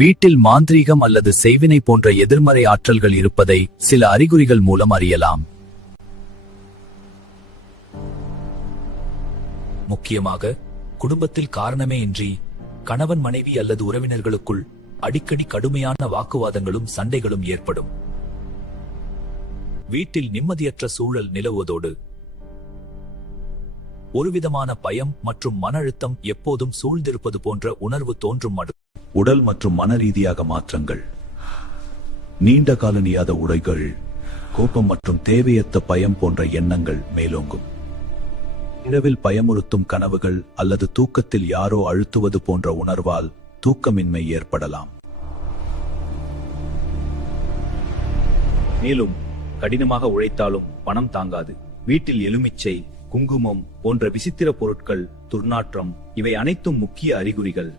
வீட்டில் மாந்திரீகம் அல்லது செய்வினை போன்ற எதிர்மறை ஆற்றல்கள் இருப்பதை சில அறிகுறிகள் மூலம் அறியலாம். முக்கியமாக குடும்பத்தில் காரணமே இன்றி கணவன் மனைவி அல்லது உறவினர்களுக்குள் அடிக்கடி கடுமையான வாக்குவாதங்களும் சண்டைகளும் ஏற்படும். வீட்டில் நிம்மதியற்ற சூழல் நிலவுவதோடு ஒருவிதமான பயம் மற்றும் மன அழுத்தம் எப்போதும் சூழ்ந்திருப்பது போன்ற உணர்வு தோன்றும். உடல் மற்றும் மன ரீதியாக மாற்றங்கள், நீண்ட கால நீயாத உடைகள், கோபம் மற்றும் தேவையற்ற பயம் போன்ற எண்ணங்கள் மேலோங்கும். இரவில் பயமுறுத்தும் கனவுகள் அல்லது தூக்கத்தில் யாரோ அழுத்துவது போன்ற உணர்வால் தூக்கமின்மை ஏற்படலாம். மேலும் கடினமாக உழைத்தாலும் பணம் தாங்காது. வீட்டில் எலுமிச்சை, குங்குமம் போன்ற விசித்திர பொருட்கள், துர்நாற்றம், இவை அனைத்தும் முக்கிய அறிகுறிகள்.